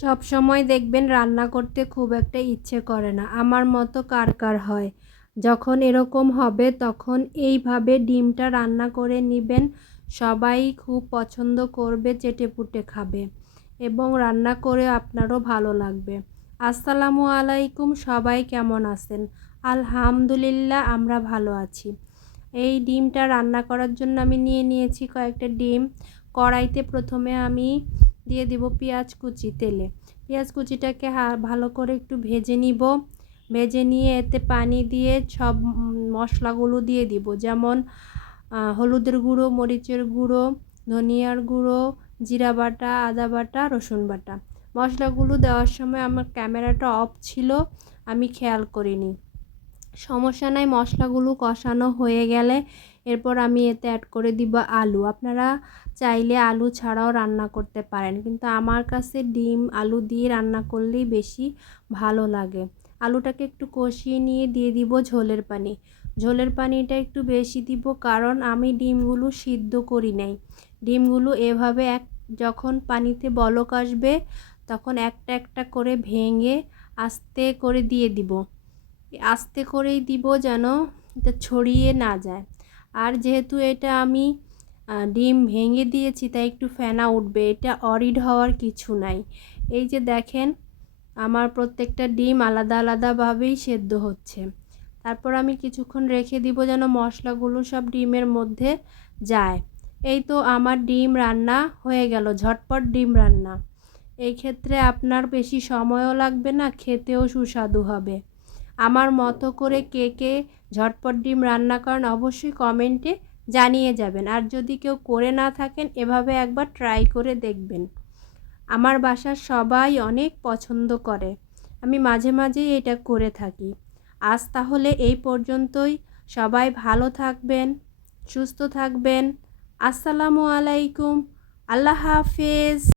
সব সময় দেখবেন রান্না করতে খুব একটা ইচ্ছে করে না। আমার মতো কার কার হয়? যখন এরকম হবে, তখন এইভাবে ডিমটা রান্না করে নেবেন। সবাই খুব পছন্দ করবে, চেটেপুটে খাবে এবং রান্না করে আপনারও ভালো লাগবে। আসসালামু আলাইকুম, সবাই কেমন আছেন? আলহামদুলিল্লাহ, আমরা ভালো আছি। এই ডিমটা রান্না করার জন্য আমি নিয়ে নিয়েছি কয়েকটা ডিম। কড়াইতে প্রথমে আমি দিয়ে দিব পেঁয়াজ কুচি, তেলে। পেঁয়াজ কুচিটাকে ভালো করে একটু ভেজে নিব। ভেজে নিয়ে এতে পানি দিয়ে সব মশলাগুলো দিয়ে দিব। যেমন হলুদের গুঁড়ো, মরিচের গুঁড়ো, ধনিয়ার গুঁড়ো, জিরা বাটা, আদা বাটা, রসুন বাটা। মশলাগুলো দেওয়ার সময় আমার ক্যামেরাটা অফ ছিল, আমি খেয়াল করিনি। সমস্যা নাই, মশলাগুলো কষানো হয়ে গেলে এরপর আমি এতে অ্যাড করে দিব আলু। আপনারা চাইলে আলু ছাড়াও রান্না করতে পারেন, কিন্তু আমার কাছে ডিম, আলু দিয়ে রান্না করলেই বেশি ভালো লাগে। আলুটাকে একটু কষিয়ে নিয়ে দিয়ে দিব ঝোলের পানি। ঝোলের পানিটা একটু বেশি দিব কারণ আমি ডিমগুলো সিদ্ধ করি নাই। ডিমগুলো এভাবে এক, যখন পানিতে বলক আসবে, তখন একটা একটা করে ভেঙে আস্তে করে দিয়ে দিব। আস্তে করেই দিব যেন এটা ছড়িয়ে না যায়। আর যেহেতু এটা আমি ডিম ভেঙে দিয়েছি, তাই একটু ফেনা উঠবে। এটা অরিড হওয়ার কিছু নাই। এই যে দেখেন, আমার প্রত্যেকটা ডিম আলাদা আলাদাভাবেই সেদ্ধ হচ্ছে। তারপর আমি কিছুক্ষণ রেখে দিব যেন মশলাগুলো সব ডিমের মধ্যে যায়। এই তো আমার ডিম রান্না হয়ে গেল, ঝটপট ডিম রান্না। এই ক্ষেত্রে আপনার বেশি সময়ও লাগবে না, খেতেও সুস্বাদু হবে। আমার মতো করে কে কে ঝটপট ডিম রান্না করেন অবশ্যই কমেন্টে জানিয়ে যাবেন। আর যদি কেউ করে না থাকেন, এভাবে একবার ট্রাই করে দেখবেন। আমার বাসার সবাই অনেক পছন্দ করে। আমি মাঝে মাঝেই এটা করে থাকি। আজ তাহলে এই পর্যন্তই। সবাই ভালো থাকবেন, সুস্থ থাকবেন। আসসালামু আলাইকুম। আল্লাহ হাফেজ।